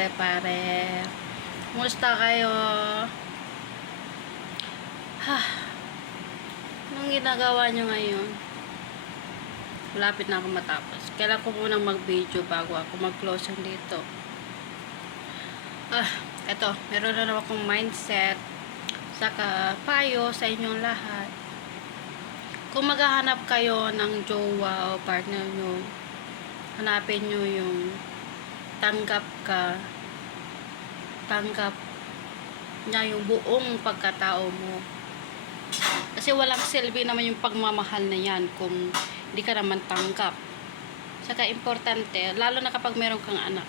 pare-pare. Kumusta kayo? Ha? Anong ginagawa nyo ngayon? Malapit na ako matapos. Kailangan ko munang mag-video bago ako mag-closing dito. Eto. Meron na naman akong mindset. Saka payo sa inyong lahat. Kung maghahanap kayo ng jowa o partner nyo, hanapin nyo yung tanggap niya yung buong pagkatao mo. Kasi walang silbi naman yung pagmamahal na yan kung hindi ka naman tanggap. Saka importante, lalo na kapag meron kang anak,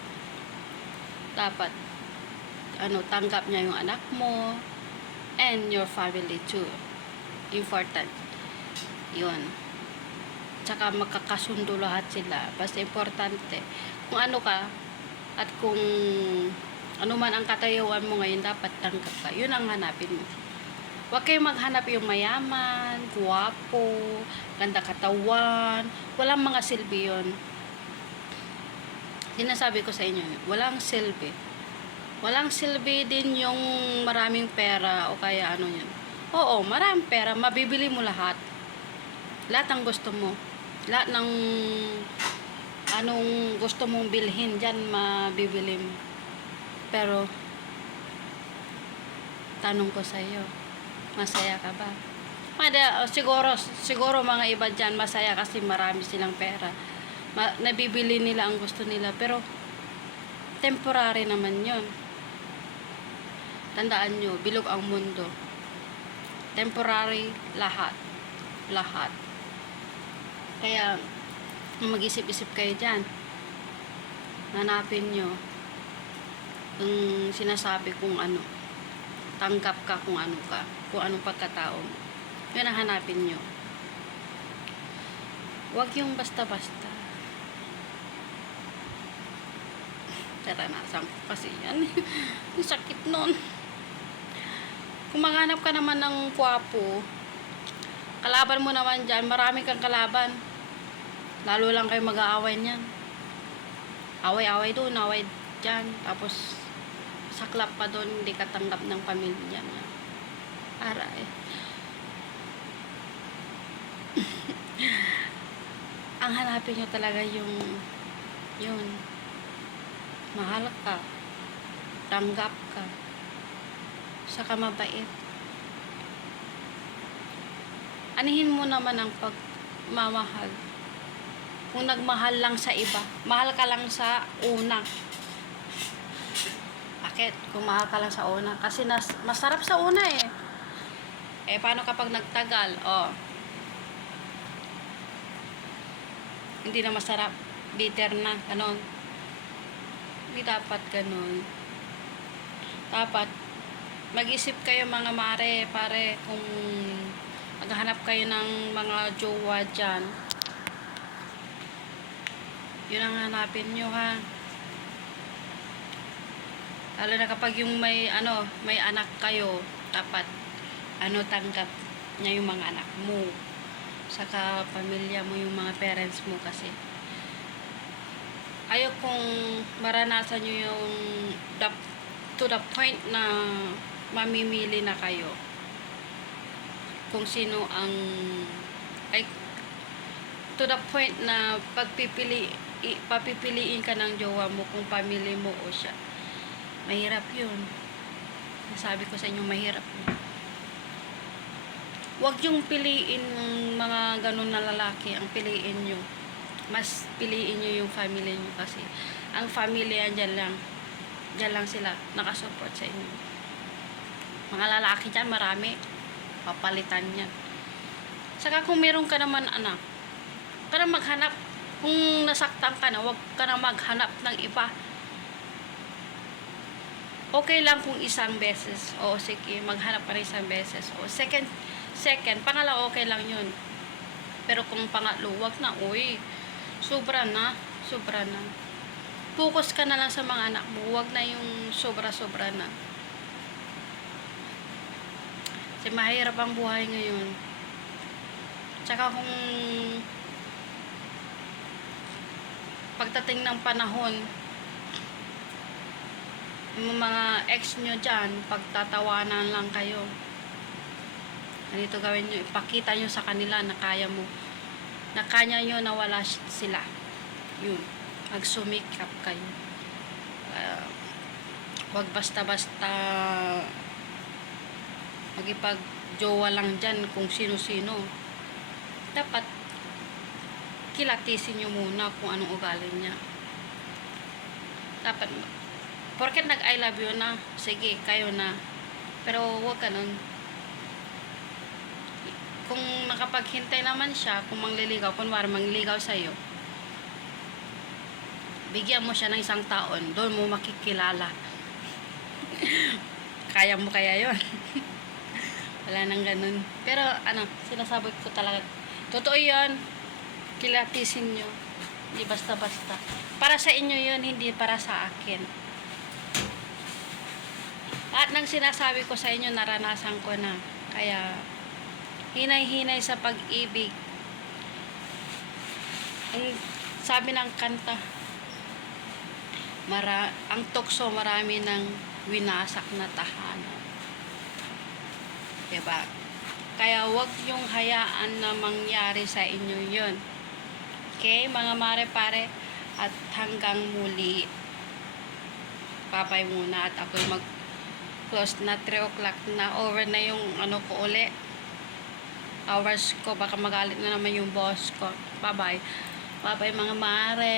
dapat tanggap niya yung anak mo and your family too. Important. Yun. Saka magkakasundo lahat sila. Basta importante. Kung ano ka, at kung ano man ang katayuan mo ngayon, dapat tanggap ka. Yun ang hanapin mo. Huwag kayong maghanap yung mayaman, guwapo, ganda katawan. Walang mga silbi yun. Sinasabi ko sa inyo, walang silbi. Walang silbi din yung maraming pera o kaya ano yun. Oo, maraming pera, mabibili mo lahat. Lahat ng gusto mo. Lahat ng anong gusto mong bilhin dyan, mabibili mo. Pero tanong ko sa iyo, masaya ka ba? Siguro mga iba dyan masaya kasi marami silang pera. Nabibili nila ang gusto nila, pero temporary naman yon. Tandaan nyo, bilog ang mundo. Temporary lahat. Lahat. Kaya mag-isip-isip kayo dyan. Hanapin nyo yung sinasabi kung ano. Tanggap ka kung ano ka. Kung anong pagkatao mo. Yun ang hanapin nyo. Huwag yung basta-basta. Naranasan ko kasi yan. Ang sakit nun. Kung maghanap ka naman ng kwapo, kalaban mo naman dyan, marami kang kalaban. Lalo lang kayo mag-aaway niyan. Away-away doon, away dyan. Tapos, saklap pa doon, hindi ka tanggap ng pamilya niya. Aray. Ang hanapin nyo talaga yung mahal ka, tanggap ka, saka mabait. Anihin mo naman ang pagmamahal. Kung nagmahal lang sa iba, mahal ka lang sa una. Bakit? Kung mahal ka lang sa una. Kasi masarap sa una eh. Paano kapag nagtagal? Hindi na masarap. Bitter na. Ganon. Hindi dapat ganon. Dapat mag-isip kayo mga pare, kung maghanap kayo ng mga jowa dyan. Yun ang hanapin nyo, ha. Lalo na kapag yung may anak kayo, dapat tanggap niya yung mga anak mo. Saka pamilya mo, yung mga parents mo kasi. Ayaw kong maranasan nyo yung to the point na mamimili na kayo kung sino ang to the point na papipiliin ka ng jowa mo kung pamili mo o siya. Mahirap yun. Sabi ko sa inyo, mahirap yun. Huwag yung piliin ng mga ganun na lalaki ang piliin nyo. Mas piliin nyo yung family nyo kasi ang family dyan lang sila nakasupport sa inyo. Mga lalaki dyan marami, papalitan yan. Saka kung meron ka naman anak, para maghanap, kung nasaktan ka na, huwag ka na maghanap ng iba. Okay lang kung isang beses, o sige, maghanap ka rin isang beses, o second, pangalawa okay lang yun. Pero kung pangatlo, huwag na, sobra na. Focus ka na lang sa mga anak mo, huwag na yung sobra-sobra na. Kasi mahirap ang buhay ngayon. Tsaka kung pagdating ng panahon, Yung mga ex nyo dyan, pagtatawanan lang kayo. Ganito gawin nyo, ipakita nyo sa kanila na kaya mo, na kanya nyo na wala sila. Yun, magsumikap kayo. Wag basta-basta magipag-jowa lang dyan kung sino-sino. Dapat kilatisin nyo muna kung anong ugali niya. Dapat, porket nag-I love you na, sige, kayo na. Pero wag ganun. Kung nakapaghintay naman siya, kung mangliligaw, kunwari mangliligaw sa'yo, bigyan mo siya ng 1 taon, doon mo makikilala. Kaya mo kaya yon? Wala nang ganun. Pero ano, sinasabi ko talaga, totoo yon, kilatisin nyo. Hindi basta-basta. Para sa inyo yon, hindi para sa akin. At nang sinasabi ko sa inyo, naranasan ko na. Kaya, hinay-hinay sa pag-ibig. Ang sabi ng kanta, ang tukso marami ng winasak na tahanan. Diba? Kaya wag yung hayaan na mangyari sa inyo yun. Okay, mga mare-pare, at hanggang muli. Papay muna at ako'y mag-close na 3 o'clock na. Over na yung ano ko uli. Hours ko. Baka magalit na naman yung boss ko. Bye-bye. Bye-bye mga mare.